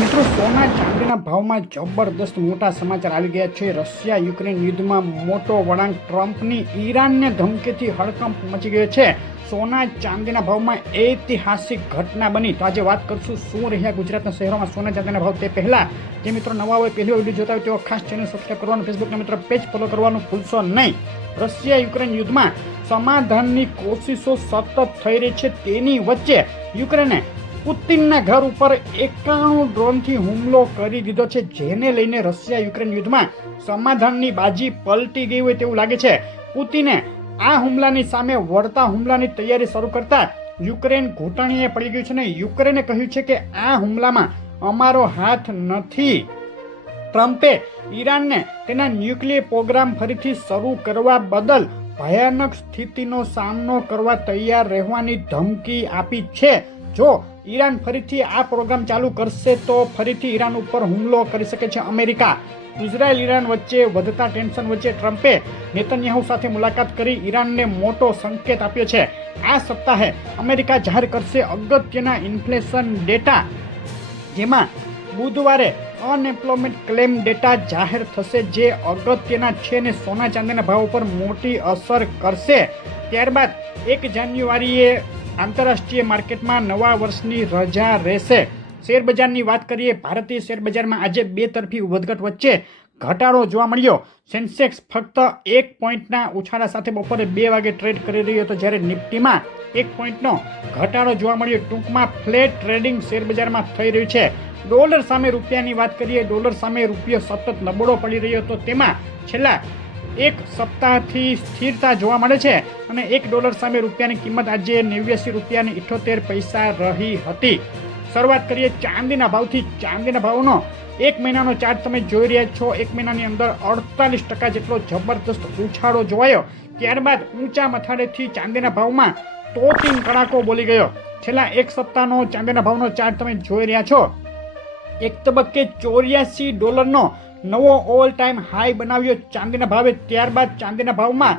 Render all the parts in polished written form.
મિત્રો સોના ચાંદીના ભાવમાં જબરદસ્ત મોટા સમાચાર આવી ગયા છે. રશિયા યુક્રેન યુદ્ધમાં મોટો વળાંક. ટ્રમ્પની ઈરાનને ધમકીથી હડકંપ મચી ગયો છે. સોના ચાંદીના ભાવમાં ઐતિહાસિક ઘટના બની. તો આજે વાત કરશું શું રહ્યા ગુજરાતના શહેરોમાં સોના ચાંદીના ભાવ. તે પહેલા જે મિત્રો નવા હોય પહેલી વિડીયો જોતા હોય તેઓ ખાસ ચેનલ સબસ્ક્રાઈબ કરવાનું, ફેસબુકના મિત્રો પેજ ફોલો કરવાનું ભૂલશો નહીં. રશિયા યુક્રેન યુદ્ધમાં સમાધાનની કોશિશો સતત થઈ રહી છે. તેની વચ્ચે યુક્રેને પુતિનના ઘર ઉપર 91 ડ્રોનથી હુમલો કરી દીધો છે, જેને લઈને રશિયા યુક્રેન યુદ્ધમાં સમાધાનની બાજી પલટી ગઈ હોય તેવું લાગે છે. પુતિને આ હુમલાની સામે વળતા હુમલાની તૈયારી શરૂ કરતા યુક્રેન ઘૂંટણીએ પડી ગયું છે ને યુક્રેને કહ્યું છે કે આ હુમલામાં અમારો હાથ નથી. ટ્રમ્પે ઈરાનને તેના ન્યુક્લિયર પ્રોગ્રામ ફરીથી શરૂ કરવા બદલ ભયાનક સ્થિતિનો સામનો કરવા તૈયાર રહેવાની ધમકી આપી છે. જો ઈરાન ફરીથી આ પ્રોગ્રામ ચાલુ કરશે તો ફરીથી ઈરાન ઉપર હુમલો કરી શકે છે અમેરિકા. ઇઝરાયલ ઈરાન વચ્ચે વધતા ટેન્શન વચ્ચે ટ્રમ્પે નેતન્યાહુ સાથે મુલાકાત કરી ઈરાનને મોટો સંકેત આપ્યો છે. આ સપ્તાહે અમેરિકા જાહેર કરશે અગત્યના ઇન્ફ્લેશન ડેટા, જેમાં બુધવારે અનએમ્પ્લોયમેન્ટ ક્લેમ ડેટા જાહેર થશે, જે અગત્યના છે અને સોના ચાંદીના ભાવ ઉપર મોટી અસર કરશે. ત્યારબાદ 1 જાન્યુઆરીએ આંતરરાષ્ટ્રીય માર્કેટમાં નવા વર્ષની રજા રહેશે. શેરબજારની વાત કરીએ. ભારતીય શેરબજારમાં આજે બે તરફી વધઘટ વચ્ચે ઘટાડો જોવા મળ્યો. સેન્સેક્સ ફક્ત 1 પોઈન્ટના ઉછાળા સાથે બપોરે 2 વાગે ટ્રેડ કરી રહ્યો હતો, જ્યારે નિફ્ટીમાં 1 પોઈન્ટનો ઘટાડો જોવા મળ્યો. ટૂંકમાં ફ્લેટ ટ્રેડિંગ શેરબજારમાં થઈ રહ્યું છે. ડોલર સામે રૂપિયાની વાત કરીએ. ડોલર સામે રૂપિયો સતત નબળો પડી રહ્યો હતો, તેમાં છેલ્લા એક સપ્તાહથી સ્થિરતા જોવા મળે છે અને $1 સામે રૂપિયાની કિંમત આજે 89 રૂપિયાની 78 પૈસા રહી હતી. શરૂઆત કરીએ ચાંદીના ભાવથી. ચાંદીના ભાવનો 1 મહિનાનો ચાર્ટ તમે જોઈ રહ્યા છો. 1 મહિનાની અંદર 48% જેટલો જબરદસ્ત ઉછાળો જોવાયો. ત્યારબાદ ઊંચા મથાળેથી ચાંદીના ભાવમાં તોતિંગ કડાકો બોલી ગયો. છેલ્લા એક સપ્તાહનો ચાંદીના ભાવનો ચાર્ટ તમે જોઈ રહ્યા છો. એક તબક્કે $84નો નવો ઓલ ટાઈમ હાઈ બનાવ્યો ચાંદીના ભાવે. ત્યારબાદ ચાંદીના ભાવમાં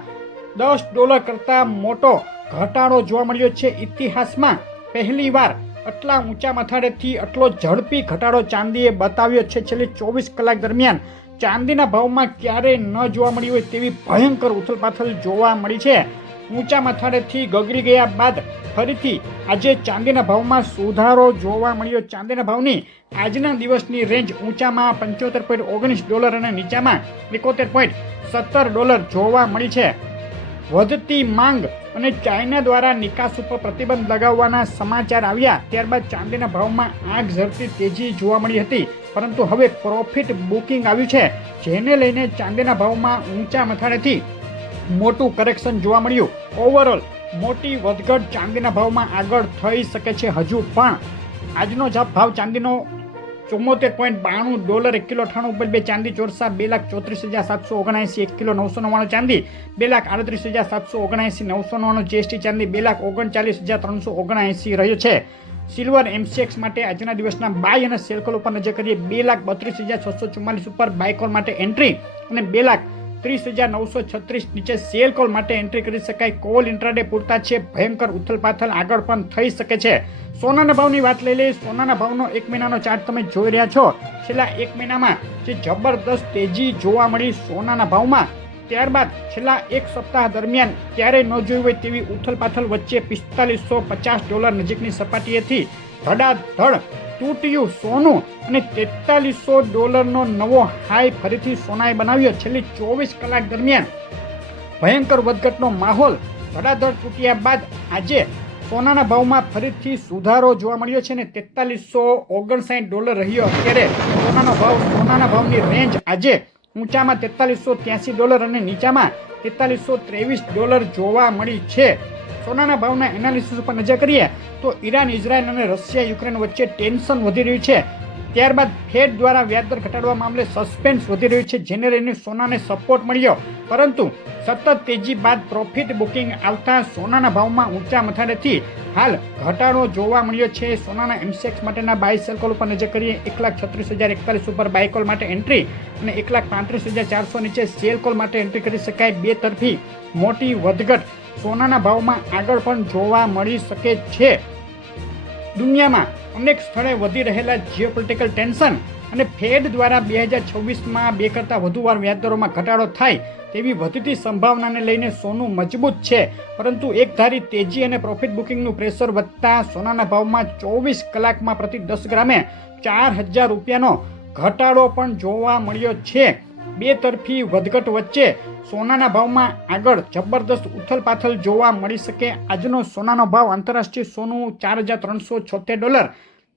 $10 કરતાં મોટો ઘટાડો જોવા મળ્યો છે. ઇતિહાસમાં પહેલીવાર આટલા ઊંચા મથાળેથી આટલો ઝડપી ઘટાડો ચાંદીએ બતાવ્યો છે. છેલ્લી 24 કલાક દરમિયાન ચાંદીના ભાવમાં ક્યારેય ન જોવા મળી હોય તેવી ભયંકર ઉથલપાથલ જોવા મળી છે. ઊંચા મથાળેથી ગગડી ગયા બાદ ફરીથી આજે ચાંદીના ભાવમાં સુધારો જોવા મળ્યો. ચાંદીના ભાવની આજના દિવસની રેન્જ ઊંચામાં $75.19 અને નીચામાં $71.17 જોવા મળી છે. વધતી માંગ અને ચાઇના દ્વારા નિકાસ ઉપર પ્રતિબંધ લગાવવાના સમાચાર આવ્યા ત્યારબાદ ચાંદીના ભાવમાં આગ ઝરતી તેજી જોવા મળી હતી, પરંતુ હવે પ્રોફિટ બુકિંગ આવ્યું છે, જેને લઈને ચાંદીના ભાવમાં ઊંચા મથાળેથી મોટું કરેક્શન જોવા મળ્યું. ઓવરઓલ મોટી વધઘટ ચાંદીના ભાવમાં આગળ થઈ શકે છે. હજુ પણ આજનો ભાવ ચાંદીનો $74.92 1 કિલો 98 ઉપર 2 ચાંદી ચોરસા 2,34,779 1 કિલો 999 ચાંદી 2,38,779 999 જીએસટી ચાંદી 2,39,379 રહ્યો છે. સિલ્વર એમસીએક્સ માટે આજના દિવસના બાય અને સેલ કોલ ઉપર નજર કરીએ. 2,32,644 ઉપર બાય કોલ માટે એન્ટ્રી અને 2,30,936 નીચે સેલ કોલ માટે એન્ટ્રી કરી શકાય. કોલ ઇન્ટ્રાડે પૂરતા છે. ભયંકર ઉથલપાથલ આગળ પણ થઈ શકે છે. સોનાના ભાવની વાત લઈ લઈએ. સોનાના ભાવનો 1 મહિનાનો ચાર્ટ તમે જોઈ રહ્યા છો. છેલ્લા 1 મહિનામાં જે જબરદસ્ત તેજી જોવા મળી સોનાના ભાવમાં, ત્યારબાદ છેલ્લા એક સપ્તાહ દરમિયાન ક્યારેય ન જોઈ હોય તેવી ઉથલપાથલ વચ્ચે $4550 નજીકની સપાટીએથી ધડાધડ તૂટ્યું સોનું અને $4300નો નવો હાઈ ફરીથી સોનાએ બનાવ્યો. છેલ્લી 24 કલાક દરમિયાન ભયંકર વધઘટનો માહોલ. ધડાધડ તૂટ્યા બાદ આજે સોનાના ભાવમાં ફરીથી સુધારો જોવા મળ્યો છે અને $4359 રહ્યો. અત્યારે સોનાના ભાવની રેન્જ આજે ઊંચામાં $4383 અને નીચામાં $4323 જોવા મળી છે. સોનાના ભાવના એનાલિસિસ ઉપર નજર કરીએ તો ઈરાન, ઇઝરાયલ અને રશિયા યુક્રેન વચ્ચે ટેન્શન વધી રહ્યું છે. ત્યારબાદ ફેડ દ્વારા વ્યાજદર ઘટાડવા મામલે સસ્પેન્સ વધી રહ્યું છે, જેને લઈને સોનાને સપોર્ટ મળ્યો, પરંતુ સતત તેજી બાદ પ્રોફિટ બુકિંગ આવતા સોનાના ભાવમાં ઊંચા મથાળેથી હાલ ઘટાડો જોવા મળ્યો છે. સોનાના એમસીએક્સ માટેના બાય સેલ કોલ ઉપર નજર કરીએ. 1,36,041 ઉપર બાય કોલ માટે એન્ટ્રી અને 1,35,400 નીચે સેલ કોલ માટે એન્ટ્રી કરી શકાય. બે તરફી મોટી વધઘટ સોનાના ભાવમાં આગળ પણ જોવા મળી શકે છે. દુનિયામાં અનેક સ્થળે વધી રહેલા જીઓપોલિટિકલ ટેન્શન અને ફેડ દ્વારા 2026માં 2 કરતાં વધુ વાર વ્યાજદરોમાં ઘટાડો થાય તેવી વધતી સંભાવનાને લઈને સોનું મજબૂત છે, પરંતુ એકધારી તેજી અને પ્રોફિટ બુકિંગનું પ્રેશર વધતા સોનાના ભાવમાં 24 કલાકમાં પ્રતિ 10 ગ્રામે 4,000 રૂપિયાનો ઘટાડો પણ જોવા મળ્યો છે. બે તરફી વધઘટ વચ્ચે સોનાના ભાવમાં આગળ જબરદસ્ત ઉથલપાથલ જોવા મળી શકે. આજનો સોનાનો ભાવ આંતરરાષ્ટ્રીય સોનું $4,376,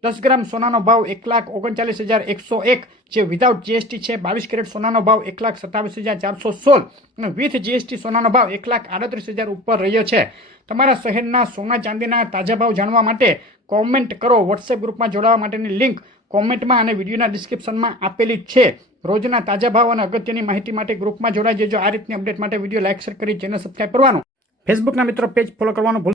10 ગ્રામ સોનાનો ભાવ 1,39,101 જે વિધાઉટ જીએસટી છે. 22 કેરેટ સોનાનો ભાવ 1,27,416 અને વિથ જીએસટી સોનાનો ભાવ 1,38,000 ઉપર રહ્યો છે. તમારા શહેરના સોના ચાંદીના તાજા ભાવ જાણવા માટે કોમેન્ટ કરો. વોટ્સએપ ગ્રુપમાં જોડાવા માટેની લિંક કોમેન્ટમાં અને વિડીયોના ડિસ્ક્રિપ્શનમાં આપેલી છે. રોજના તાજા ભાવ અને અગત્યની માહિતી માટે ગ્રુપમાં જોડાઈ જજો. આ રીતની અપડેટ માટે વિડીયો લાઇક શેર કરી ચેનલ સબસ્ક્રાઇબ કરવાનું, ફેસબુકના મિત્રો પેજ ફોલો કરવાનું